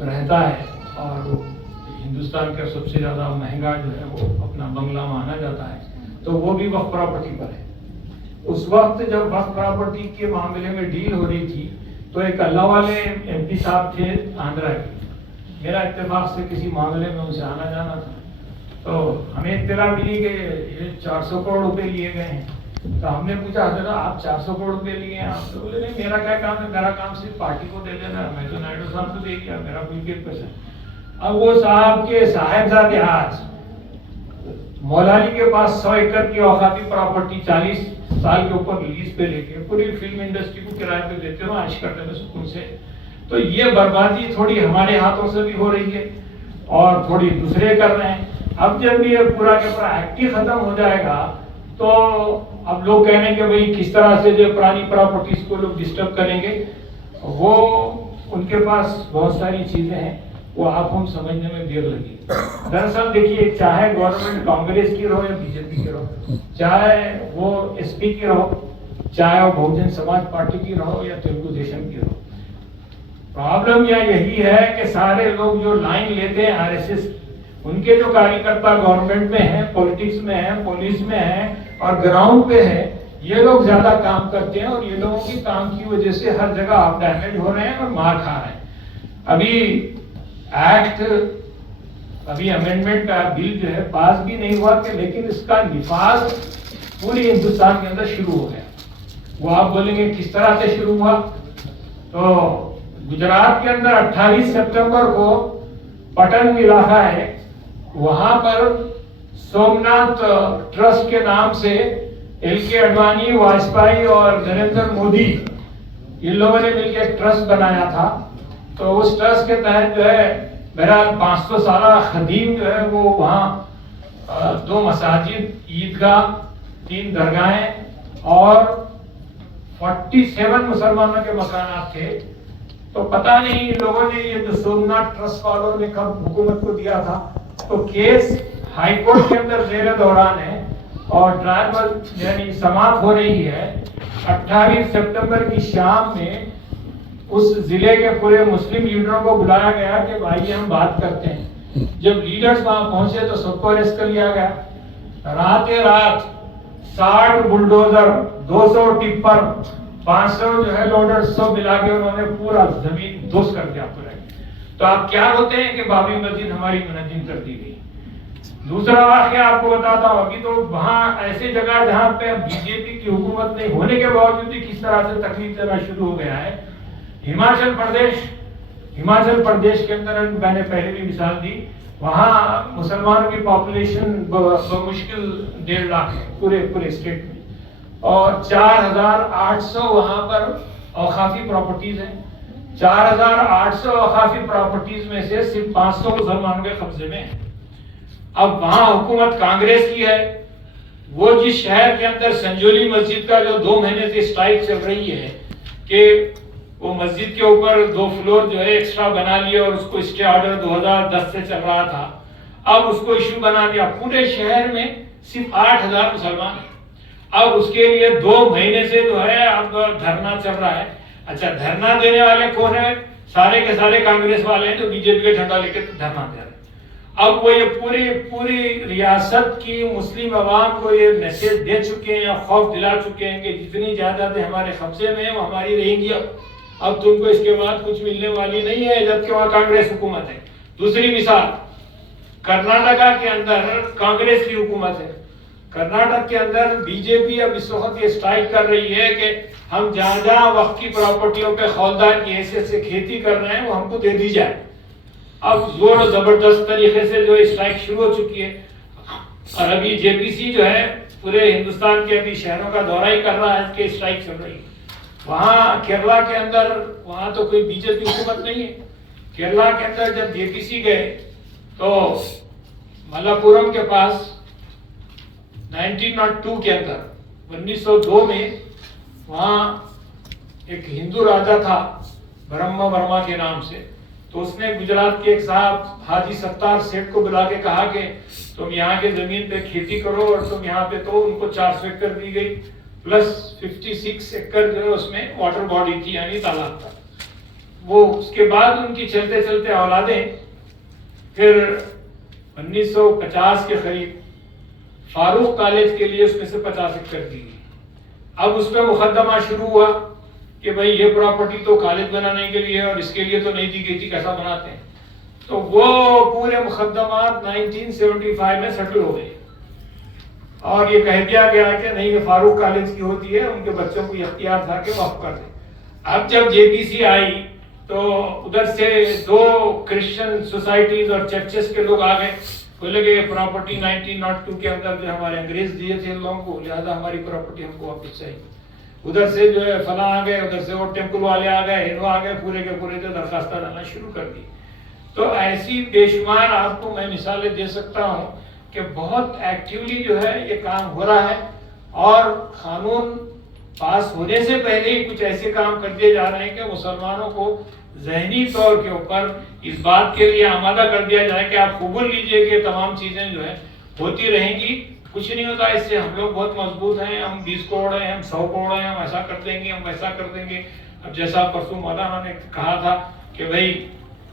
رہتا ہے اور ہندوستان کا سب سے زیادہ مہنگا جو ہے وہ اپنا بنگلہ مانا جاتا ہے، تو وہ بھی وقف پراپرٹی پر ہے۔ اس وقت جب وقف پراپرٹی کے معاملے میں ڈیل ہو رہی تھی تو ایک اللہ والے ایم پی صاحب تھے آندھرا کے، میرا اتفاق سے کسی معاملے میں ان سے آنا جانا تھا، تو ہمیں اطلاع ملی کہ یہ 400 کروڑ روپے لیے گئے ہیں۔ تو ہم نے پوچھا حضرت آپ 400 کروڑ روپے لیے ہیں؟ آپ تو بولے نہیں، میرا کیا کام ہے، میرا کام صرف پارٹی کو دے دینا، میں تو نائیڈو صاحب کو دے دیا، میرا کوئی بھی پیسہ۔ اب وہ صاحب کے صاحبزادے آج مولا علی کے پاس 100 ایکڑ کی اوقافی پراپرٹی 40 سال کے اوپر لیز پہ لے کے پوری فلم انڈسٹری کو کرائے پہ دیتے ہو، عائش کرتے ہیں سکون سے۔ تو یہ بربادی تھوڑی ہمارے ہاتھوں سے بھی ہو رہی ہے اور تھوڑی دوسرے کر رہے ہیں۔ اب جب یہ پورا کا پورا ایکٹ ہی ختم ہو جائے گا تو اب لوگ کہنے کہ بھئی کس طرح سے جو پرانی پراپرٹیز کو لوگ ڈسٹرب کریں گے، وہ ان کے پاس بہت ساری چیزیں ہیں، وہ آپ ہم سمجھنے میں دیر لگی۔ دراصل دیکھیے، چاہے گورنمنٹ کانگریس کی رہو یا بی جے پی کی رہو، چاہے وہ ایس پی کی رہو، چاہے وہ بہوجن سماج پارٹی کی رہو یا تلگو دیشم کی رہو، پرابلم یہی ہے کہ سارے لوگ جو لائن لیتے ہیں آر ایس ایس، ان کے جو کاری کرتا گورنمنٹ میں ہیں، پولیٹکس میں ہیں، پولیس میں ہیں اور گراؤنڈ پہ ہے، یہ لوگ زیادہ کام کرتے ہیں اور یہ لوگوں کی کام کی وجہ سے ہر جگہ آپ ڈیمیج ہو رہے ہیں اور مار کھا رہے ہیں۔ ابھی ایکٹ، ابھی امینڈمنٹ کا بل جو ہے پاس بھی نہیں ہوا کہ لیکن اس کا نفاذ پوری ہندوستان کے اندر شروع ہو گیا۔ وہ آپ بولیں گے کس طرح سے شروع ہوا؟ تو گجرات کے اندر 28 سپٹمبر کو پٹن علاقہ ہے، وہاں پر سومناتھ ٹرسٹ کے نام سے ایل کے اڈوانی، واجپئی اور نریندر مودی ان لوگوں نے مل کے ایک ٹرسٹ بنایا تھا۔ تو اس ٹرسٹ کے تحت جو ہے بہرحال 500 سالہ قدیم جو ہے وہ وہاں 2 مساجد، عیدگاہ، 3 درگاہیں اور 47 مسلمانوں کے مکانات تھے۔ تو پتہ نہیں لوگوں نے یہ جو سومناتھ ٹرسٹ والوں نے کب حکومت کو دیا تھا، تو کیس ہائی کورٹ کے اندر زیر دوران ہے اور ٹرائبل یعنی سماعت ہو رہی ہے۔ 28 سپٹمبر کی شام میں اس ضلع کے پورے مسلم لیڈروں کو بلایا گیا کہ بھائی ہم بات کرتے ہیں۔ جب لیڈرز وہاں پہنچے تو سب کو اریسٹ کر لیا گیا۔ رات 60 بلڈوزر، 200 ٹپر، 500 جو ہے لوڈر، سب ملا کے انہوں نے پورا زمین دوست کر دیا پورا۔ تو آپ کیا ہوتے ہیں کہ بابری مسجد ہماری منہدم کر دی گئی۔ دوسرا واقعہ آپ کو بتاتا ہوں، ابھی تو وہاں ایسے جگہ جہاں پہ بی جے پی کی حکومت نہیں ہونے کے باوجود بھی کس طرح سے تکلیف دینا شروع ہو گیا ہے۔ ہماچل پردیش کے اندر میں نے پہلے بھی مثال دی، وہاں مسلمانوں کی پاپولیشن بمشکل 1.5 لاکھ ہے پورے اسٹیٹ میں، اور 4800 وہاں پر اوقافی پراپرٹیز ہیں۔ 4800 اوقافی پراپرٹیز میں سے صرف 500 مسلمانوں کے قبضے میں ہیں۔ اب وہاں حکومت کانگریس کی ہے، وہ جس شہر کے اندر سنجولی مسجد کا جو 2 مہینے سے اسٹرائک چل رہی ہے کہ وہ مسجد کے اوپر 2 فلور جو ہے ایکسٹرا بنا لیے اور اس کو اسٹے آرڈر 2010 سے چل رہا تھا، اب اس کو ایشو بنا دیا۔ پورے شہر میں صرف 8000 مسلمان ہیں۔ اب اس کے لیے 2 مہینے سے جو ہے اب دھرنا چل رہا ہے۔ اچھا، دھرنا دینے والے کون ہیں؟ سارے کے سارے کانگریس والے ہیں جو بی جے پی کا جھنڈا لے کے دھرنا دے رہے ہیں۔ اب وہ یہ پوری ریاست کی مسلم عوام کو یہ میسج دے چکے ہیں یا خوف دلا چکے ہیں کہ جتنی جائیدادیں ہمارے قبضے میں ہیں وہ ہماری رہیں گی، اب تم کو اس کے بعد کچھ ملنے والی نہیں ہے، جبکہ وہاں کانگریس حکومت ہے۔ دوسری مثال، کرناٹکا کے اندر کانگریس کی حکومت ہے۔ کرناٹک کے اندر بی جے پی اب اس وقت یہ اسٹرائک کر رہی ہے کہ ہم جہاں وقت کی پراپرٹیوں پہ خولدار کی حیثیت سے کھیتی کر رہے ہیں وہ ہم کو دے دی جائے۔ اب زور و زبردست طریقے سے جو اسٹرائک شروع ہو چکی ہے، اور ابھی جے پی سی جو ہے پورے ہندوستان کے ابھی شہروں کا دورہ ہی کر رہا ہے کہ اسٹرائک چل رہی ہے۔ وہاں کیرلا کے اندر، وہاں تو کوئی بی جے پی حکومت نہیں ہے، کیرلا کے اندر جب جے پی سی گئے تو ملاپورم کے پاس 1902 کے اندر 1902 میں وہاں ایک ہندو راجا تھا برہما ورما کے نام سے، تو اس نے گجرات کے ایک صاحب حاجی ستار سیٹھ کو بلا کے کہا کہ تم یہاں کے زمین پہ کھیتی کرو، اور تم یہاں پہ، تو ان کو 400 ایکڑ دی گئی پلس 56 ایکڑ جو ہے اس میں واٹر باڈی تھی یعنی تالاب تھا۔ وہ اس کے بعد ان کی چلتے چلتے اولادیں پھر 1950 کے قریب فاروق کالج کے لیے اس میں سے 50 ایکڑ دی گئی. اب اس پہ مقدمہ شروع ہوا کہ بھائی یہ پراپرٹی تو کالج بنانے کے لیے اور اس کے لیے تو نہیں دی گئی تھی, کیسا بناتے ہیں. تو وہ پورے مقدمات 1975 میں سیٹل ہو گئے اور یہ کہہ دیا گیا کہ نہیں یہ فاروق کالج کی ہوتی ہے, ان کے بچوں کو اختیار تھا کہ وقف کر دیں. اب جب جے پی سی آئی تو ادھر سے 2 کرسچن سوسائٹیز اور چرچز کے لوگ آ گئے, بولے کہ یہ پراپرٹی 1902 کے اندر جو ہمارے انگریز دیے تھے ان لوگوں کو, لہٰذا ہماری پراپرٹی ہم کو واپس چاہیے. ادھر سے جو ہے فلاں آ گئے, ادھر سے وہ ٹیمپل والے آ گئے, ہندو آ گئے, پورے کے پورے جو درخواستیں ڈالنا شروع کر دی. تو ایسی بے شمار آپ کو میں مثالیں دے سکتا ہوں کہ بہت ایکٹیولی جو ہے یہ کام ہو رہا ہے اور قانون پاس ہونے سے پہلے ہی کچھ ایسے کام کر دیے جا رہے ہیں کہ مسلمانوں کو ذہنی طور کے اوپر اس بات کے لیے آمادہ کر دیا جائے کہ آپ قبول لیجئے کہ تمام چیزیں جو ہے ہوتی رہیں گی, کچھ نہیں ہوتا اس سے, ہم لوگ بہت مضبوط ہیں, ہم 20 کروڑ ہیں, ہم 100 کروڑ ہیں, ہم ایسا کر دیں گے, ہم ویسا کر دیں گے. اب جیسا پرسوں مولانا نے کہا تھا کہ بھائی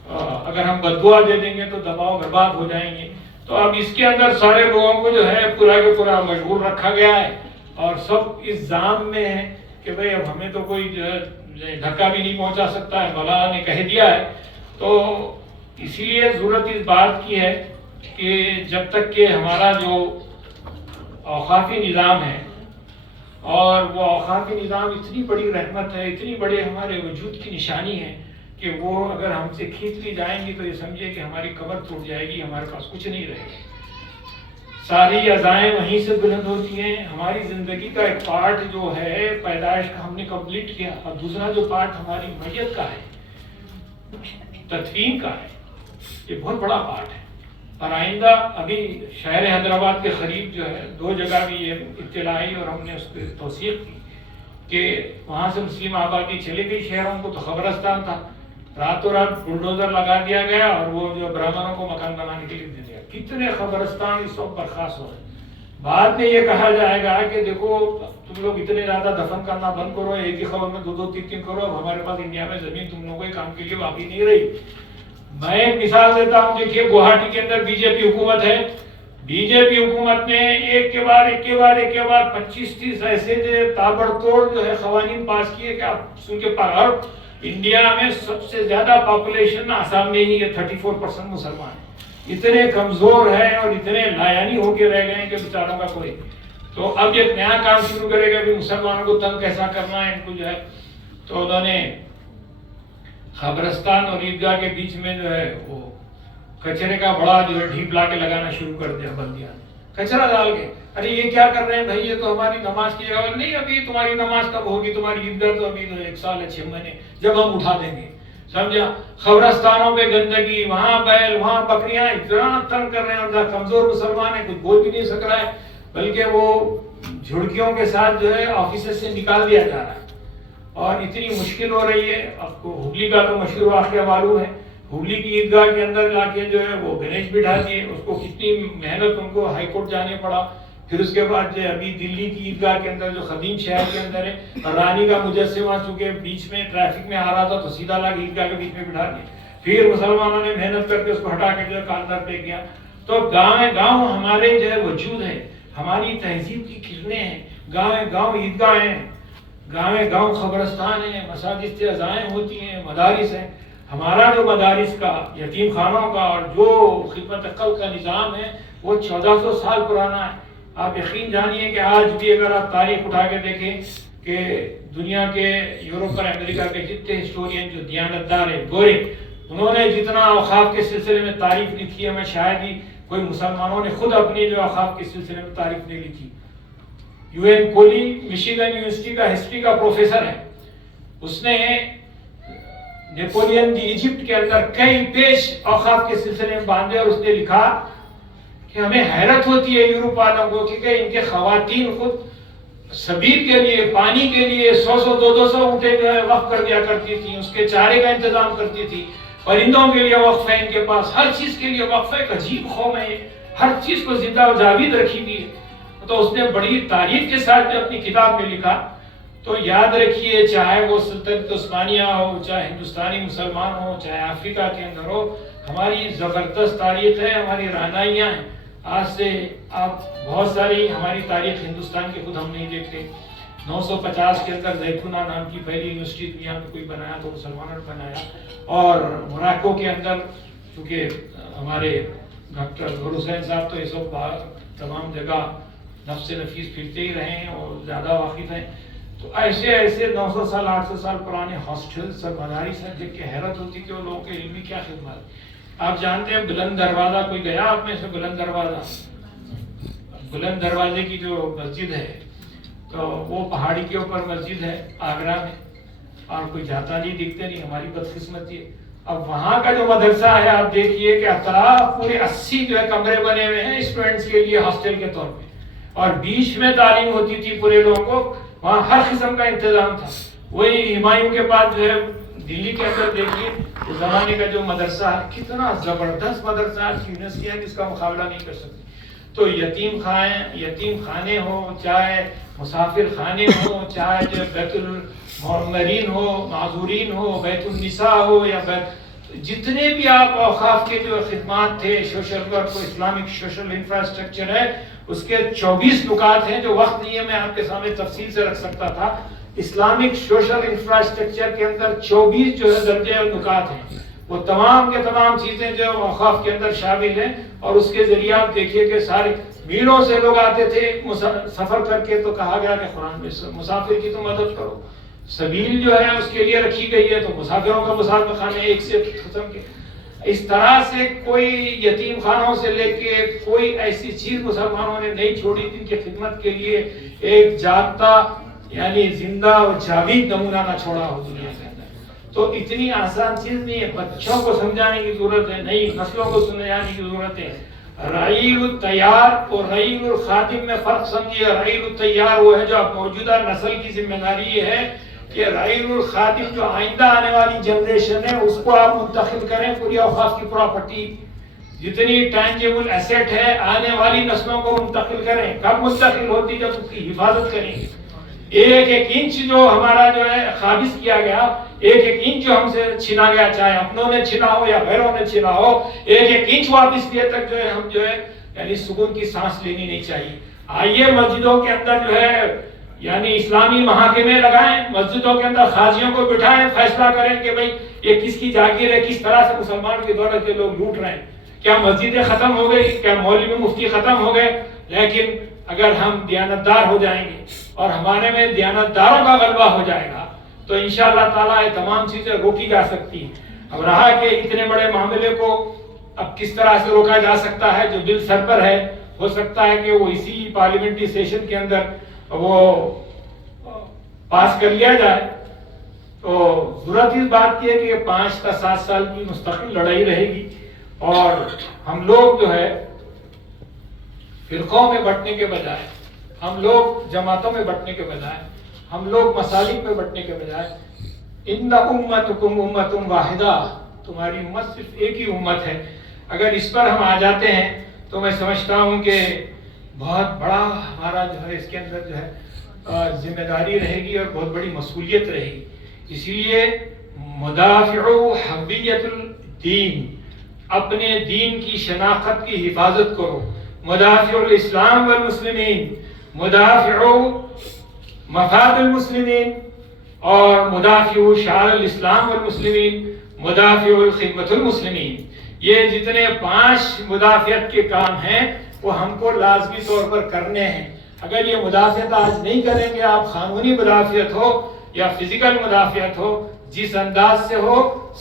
اگر ہم بددعا دے دیں گے تو دباؤ برباد ہو جائیں گے. تو اب اس کے اندر سارے لوگوں کو جو ہے پورا کے پورا مشغول رکھا گیا ہے اور سب اس ذام میں ہے کہ بھئی اب ہمیں تو کوئی جو ہے دھکا بھی نہیں پہنچا سکتا ہے, مولانا نے کہہ دیا ہے. تو اسی لیے ضرورت اس بات کی ہے کہ جب تک کہ ہمارا جو اوقافی نظام ہے اور وہ اوقافی نظام اتنی بڑی رحمت ہے, اتنی بڑے ہمارے وجود کی نشانی ہے کہ وہ اگر ہم سے کھینچ لی جائیں گی تو یہ سمجھے کہ ہماری کمر ٹوٹ جائے گی, ہمارے پاس کچھ نہیں رہے گا. ساری ازائیں وہیں سے بلند ہوتی ہیں. ہماری زندگی کا ایک پارٹ جو ہے پیدائش کا ہم نے کمپلیٹ کیا, اور دوسرا جو پارٹ ہماری میت کا ہے, تدفین کا ہے, یہ بہت بڑا پارٹ ہے. اور آئندہ ابھی شہر حیدرآباد کے قریب جو ہے 2 جگہ بھی یہ اطلاع آئی اور ہم نے اس کی توثیق کی کہ وہاں سے مسلم آبادی چلی گئی شہروں کو, تو قبرستان تھا, راتوں رات بلڈوزر لگا دیا گیا اور وہ جو برہمنوں کو مکان بنانے کے لیے دے دیا. کتنے قبرستان اس وقت برخاست ہو رہے. بعد میں یہ کہا جائے گا کہ دیکھو تم لوگ اتنے زیادہ دفن کرنا بند کرو, ایک ہی قبر میں 2-2, 3-3 کرو, اب ہمارے پاس انڈیا میں زمین تم لوگوں کے کام کے لیے باقی نہیں رہی. میں ایک مثال دیتا ہوں, دیکھیے گوہاٹی کے اندر بی جے پی حکومت ہے. بی جے پی حکومت نے ایک کے بعد 25-30 ایسے جو تابڑتوڑ جو ہے قوانین پاس کیے کہ آپ سن کے اور انڈیا میں سب سے زیادہ پاپولیشن آسام میں ہی 34% مسلمان ہیں. اتنے کمزور ہیں اور اتنے لایانی ہو کے رہ گئے ہیں کہ بیچاروں کا کوئی. تو اب ایک نیا کام شروع کرے گا کہ مسلمانوں کو تنگ کیسا کرنا ہے ان کو جو ہے. تو انہوں نے قبرستان اور عیدگاہ کے بیچ میں جو ہے وہ کچرے کا بڑا جو ہے ڈھیپ لا کے لگانا شروع کر دیا, بلدیا نے کچرا ڈال کے. ارے یہ کیا کر رہے ہیں بھائی, یہ تو ہماری نماز کی جگہ نہیں, ابھی تمہاری نماز کب ہوگی, تمہاری عیدگاہ تو ابھی 1 سال ہے 6 مہینے, جب ہم اٹھا دیں گے. سمجھا, قبرستانوں پہ گندگی, وہاں بیل وہاں بکریاں, اتنا تنگ کر رہے ہیں. اور کمزور مسلمان ہے, کچھ بول بھی نہیں سک رہا ہے, بلکہ وہ جھڑکیوں کے ساتھ جو ہے آفیسز سے نکال دیا جا رہا ہے اور اتنی مشکل ہو رہی ہے. آپ کو ہبلی کا تو مشہور واقعہ معلوم ہے, ہبلی کی عیدگاہ کے اندر جا کے جو ہے وہ گنیش بٹھا دیے, اس کو کتنی محنت ان کو ہائی کورٹ جانے پڑا. پھر اس کے بعد جو ابھی دلی کی عیدگاہ کے اندر جو قدیم شہر کے اندر ہے, رانی کا مجسمہ چونکہ بیچ میں ٹریفک میں آ رہا تھا تو سیدھا لا کے عیدگاہ کے بیچ میں بٹھا دیا. پھر مسلمانوں نے محنت کر کے اس کو ہٹا کے جو ہے کاندار پہ کیا. تو گاؤں ہمارے جو ہے وجود ہے, ہماری تہذیب کی کرنیں ہیں. گاؤں عیدگاہ ہیں, گاؤں قبرستان ہیں, مساجد سے ازائیں ہوتی ہیں, مدارس ہیں. ہمارا جو مدارس کا, یتیم خانوں کا اور جو خدمت عقل کا نظام ہے وہ 1400 سال پرانا ہے. آپ یقین جانیے کہ آج بھی اگر آپ تاریخ اٹھا کے دیکھیں کہ دنیا کے یورپ اور امریکہ کے جتنے ہسٹورین جو دیانتدار ہیں گورے, انہوں نے جتنا اوقاف کے سلسلے میں تعریف لکھی ہے, میں شاید ہی کوئی مسلمانوں نے خود اپنی جو اوقاف کے سلسلے میں تعریف نہیں لکھی. UN کولی مشیگن یونیورسٹی کا ہسٹری کا پروفیسر ہے, اس نے نیپولین دی ایجپٹ کے اندر کئی پیش اوقاف کے سلسلے میں باندھے اور اس نے لکھا کہ ہمیں حیرت ہوتی ہے یورپ والوں کو کہ ان کے خواتین خود سبیل کے لیے, پانی کے لیے 100-200 اونٹے جو ہے وقف کر دیا کرتی تھی, اس کے چارے کا انتظام کرتی تھی. پرندوں کے لیے وقف ہے ان کے پاس, ہر چیز کے لیے وقف ہے. ایک عجیب قوم ہے, ہر چیز کو زندہ و جاوید رکھی ہوئی ہے. تو اس نے بڑی تعریف کے ساتھ جو اپنی کتاب میں لکھا تو یاد رکھیے، چاہے وہ سلطنت عثمانیہ ہو، چاہے ہندوستانی مسلمان ہو، چاہے افریقہ کے اندر ہو، ہماری زبردست تاریخ ہے، ہماری رہنائیاں ہیں. آج سے آپ بہت ساری ہماری تاریخ ہندوستان کی خود ہم نہیں دیکھتے. 950 کے اندر زیتونہ نام کی پہلی یونیورسٹی دنیا میں کوئی بنایا تو مسلمانوں نے بنایا. اور موراکو کے اندر چونکہ ہمارے ڈاکٹر ظہور حسین صاحب تو اس وقت تمام جگہ نفس نفیس پھرتے ہی رہے ہیں اور زیادہ واقف ہیں. تو ایسے 900 سال 800 سال پرانے ہاسٹلس اور مدارس ہیں جن کی حیرت ہوتی کہ وہ لوگوں کے علمی کیا خدمات. آپ جانتے ہیں بلند دروازہ، کوئی گیا آپ میں سے بلند دروازہ؟ بلند دروازے کی جو مسجد ہے تو وہ پہاڑی کے اوپر مسجد ہے آگرہ میں، اور کوئی جاتا نہیں، دکھتے نہیں. ہماری بدقسمتی ہے. اب وہاں کا جو مدرسہ ہے آپ دیکھیے کہ اطراف پورے 80 جو ہے کمرے بنے ہوئے ہیں اسٹوڈنٹس کے لیے ہاسٹل کے طور پہ، اور بیچ میں تعلیم ہوتی تھی پورے لوگوں کو. وہاں ہر قسم کا انتظام تھا. وہی ہمایوں کے پاس جو ہے دلی کے اندر دیکھیے اس زمانے کا جو مدرسہ ہے، کتنا زبردست مدرسہ ہے، یونیورسٹی ہے جس کا مقابلہ نہیں کر سکتی. تو یتیم خانے ہو، چاہے مسافر خانے ہو، چاہے جو بیت المعمرین ہو، معذورین ہو، بیت النساء ہو، یا جتنے بھی آپ اوقاف کے جو خدمات تھے، سوشل ورک کو اسلامک سوشل انفراسٹرکچر ہے، اس کے 24 نکات ہیں جو وقت نہیں ہے میں آپ کے سامنے تفصیل سے رکھ سکتا تھا. اسلامک سوشل انفراسٹرکچر کے اندر 24 جو ہے درجے اور نکات ہیں. وہ تمام کے تمام چیزیں جو اوقاف کے اندر شامل ہیں، اور اس کے ذریعے آپ دیکھیے کہ سارے میلوں سے لوگ آتے تھے سفر کر کے. تو کہا گیا کہ قرآن میں مسافر کی تو مدد کرو. سبیل جو ہے اس کے لیے رکھی گئی ہے، تو مسافروں کا مسافر خانے ایک سے ختم کے. اس طرح سے کوئی یتیم خانوں سے لے کے کوئی ایسی چیز مسلمانوں نے نہیں چھوڑی جن کی خدمت کے لیے ایک جاگتا یعنی زندہ اور جاوید نمونہ نہ چھوڑا ہو دنیا کے اندر. تو اتنی آسان چیز نہیں ہے. بچوں کو سمجھانے کی ضرورت ہے، نئی نسلوں کو سمجھانے کی ضرورت ہے. رعیل التیار اور رعیل الخادم میں فرق سمجھیے. رعیل التیار وہ ہے جو اب موجودہ نسل کی ذمہ داری ہے کہ رعیل الخادم جو آئندہ آنے والی جنریشن ہے اس کو آپ منتقل کریں پوری اوقاف کی پراپرٹی، جتنی ٹینجیبل ایسیٹ ہے آنے والی نسلوں کو منتقل کریں. کب منتقل ہوتی؟ جب اس کی حفاظت کریں گے. ایک ایک انچ جو ہمارا جو ہے قابض کیا گیا، ایک ایک انچ جو ہم سے چھینا گیا، چاہے اپنوں نے چھینا ہو یا غیروں نے چھینا ہو، ایک ایک انچ واپس لیے تک جو ہے ہم جو ہے یعنی سکون کی سانس لینی نہیں چاہیے. آئیے مسجدوں کے اندر جو ہے یعنی اسلامی محاکمے لگائیں، مسجدوں کے اندر قاضیوں کو بٹھائیں، فیصلہ کریں کہ بھئی یہ کس کی جاگیر ہے، کس طرح سے مسلمان کی دولت کے لوگ لوٹ رہے ہیں. کیا مسجدیں ختم ہو گئی؟ کیا مولوی مفتی ختم ہو گئے؟ لیکن اگر ہم دیانتدار ہو جائیں گے اور ہمارے میں دیانتداروں کا غلبہ ہو جائے گا تو انشاءاللہ تعالیٰ یہ تمام چیزیں روکی جا سکتی ہیں. اب رہا کہ اتنے بڑے معاملے کو اب کس طرح سے روکا جا سکتا ہے، جو بل سر پر ہے ہو سکتا ہے کہ وہ اسی پارلیمنٹری سیشن کے اندر وہ پاس کر لیا جائے. تو ضرورت اس بات کی ہے کہ 5 تا 7 سال کی مستقل لڑائی رہے گی، اور ہم لوگ جو ہے فرقوں میں بٹنے کے بجائے، ہم لوگ جماعتوں میں بٹنے کے بجائے، ہم لوگ مسالک میں بٹنے کے بجائے، ان امتکم امۃ واحدہ، تمہاری امت صرف ایک ہی امت ہے. اگر اس پر ہم آ جاتے ہیں تو میں سمجھتا ہوں کہ بہت بڑا ہمارا جو ہے اس کے اندر جو ہے ذمہ داری رہے گی اور بہت بڑی مسئولیت رہے گی. اسی لیے مدافع حبیت الدین، اپنے دین کی شناخت کی حفاظت کرو. مدافع الاسلام والمسلمین، مدافع مفاد المسلمین، اور مدافع شعار الاسلام والمسلمین، مدافع الخدمت المسلمین. یہ جتنے 5 مدافعت کے کام ہیں وہ ہم کو لازمی طور پر کرنے ہیں. اگر یہ مدافعت آج نہیں کریں گے آپ، قانونی مدافعت ہو یا فزیکل مدافعت ہو، جس انداز سے ہو،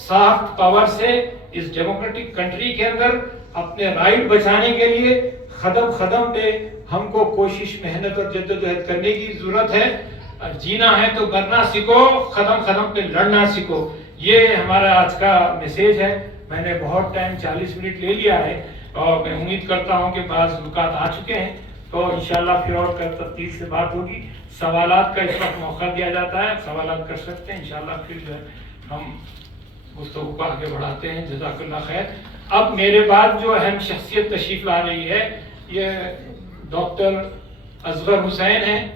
سافٹ پاور سے اس ڈیموکریٹک کنٹری کے اندر اپنے رائٹ بچانے کے لیے قدم قدم پہ ہم کو کوشش، محنت اور جدوجہد کرنے کی ضرورت ہے. جینا ہے تو مرنا سیکھو، قدم قدم پہ لڑنا سیکھو. یہ ہمارا آج کا میسیج ہے. میں نے بہت ٹائم 40 منٹ لے لیا ہے اور میں امید کرتا ہوں کہ بعض نکات آ چکے ہیں، تو انشاءاللہ پھر اور تفصیل سے بات ہوگی. سوالات کا اس وقت موقع دیا جاتا ہے، سوالات کر سکتے ہیں. انشاءاللہ پھر جو ہے ہم گفتگو کو آگے بڑھاتے ہیں. جزاک اللہ خیر. اب میرے بعد جو اہم شخصیت تشریف لا رہی ہے یہ ڈاکٹر اصغر حسین ہیں.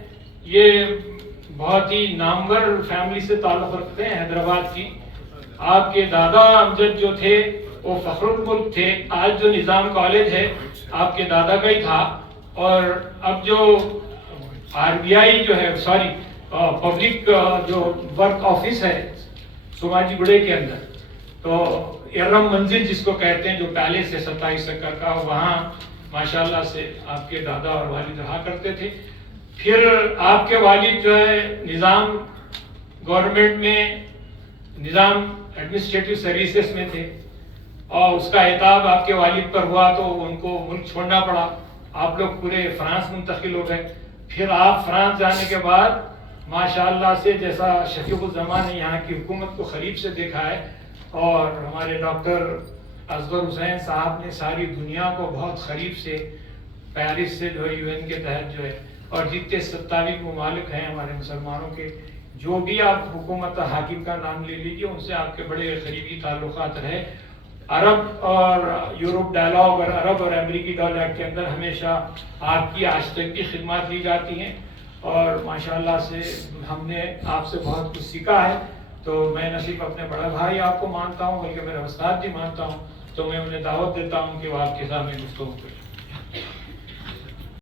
یہ بہت ہی نامور فیملی سے تعلق رکھتے ہیں حیدرآباد کی. آپ کے دادا امجد جو تھے وہ فخر الملک تھے. آج جو نظام کالج ہے آپ کے دادا کا ہی تھا. اور اب جو RBI جو ہے پبلک جو ورک آفس ہے سوماجی گڑے کے اندر، تو ارم منزل جس کو کہتے ہیں جو پیلس ہے 27 ایکڑ کا، وہاں ماشاءاللہ سے آپ کے دادا اور والد رہا کرتے تھے. پھر آپ کے والد جو ہے نظام گورنمنٹ میں نظام ایڈمنسٹریٹو سروسز میں تھے، اور اس کا عتاب آپ کے والد پر ہوا تو ان کو ملک چھوڑنا پڑا. آپ لوگ پورے فرانس منتقل ہو گئے. پھر آپ فرانس جانے کے بعد ماشاءاللہ سے جیسا شفیق الزمان نے یہاں کی حکومت کو قریب سے دیکھا ہے، اور ہمارے ڈاکٹر اصغر حسین صاحب نے ساری دنیا کو بہت قریب سے پیرس سے جو ہے UN کے تحت جو ہے، اور جتنے 27 ممالک ہیں ہمارے مسلمانوں کے، جو بھی آپ حکومت حاکم کا نام لے لیجیے، ان سے آپ کے بڑے قریبی تعلقات رہے. عرب اور یورپ ڈائلاگ اور عرب اور امریکی ڈائلاگ کے اندر ہمیشہ آپ کی آج تک کی خدمات لی جاتی ہیں، اور ماشاءاللہ سے ہم نے آپ سے بہت کچھ سیکھا ہے. تو میں نہ صرف اپنے بڑا بھائی آپ کو مانتا ہوں بلکہ میرا استاد بھی مانتا ہوں. تو میں انہیں دعوت دیتا ہوں کہ وہ آپ کے سامنے گفتگو کریں.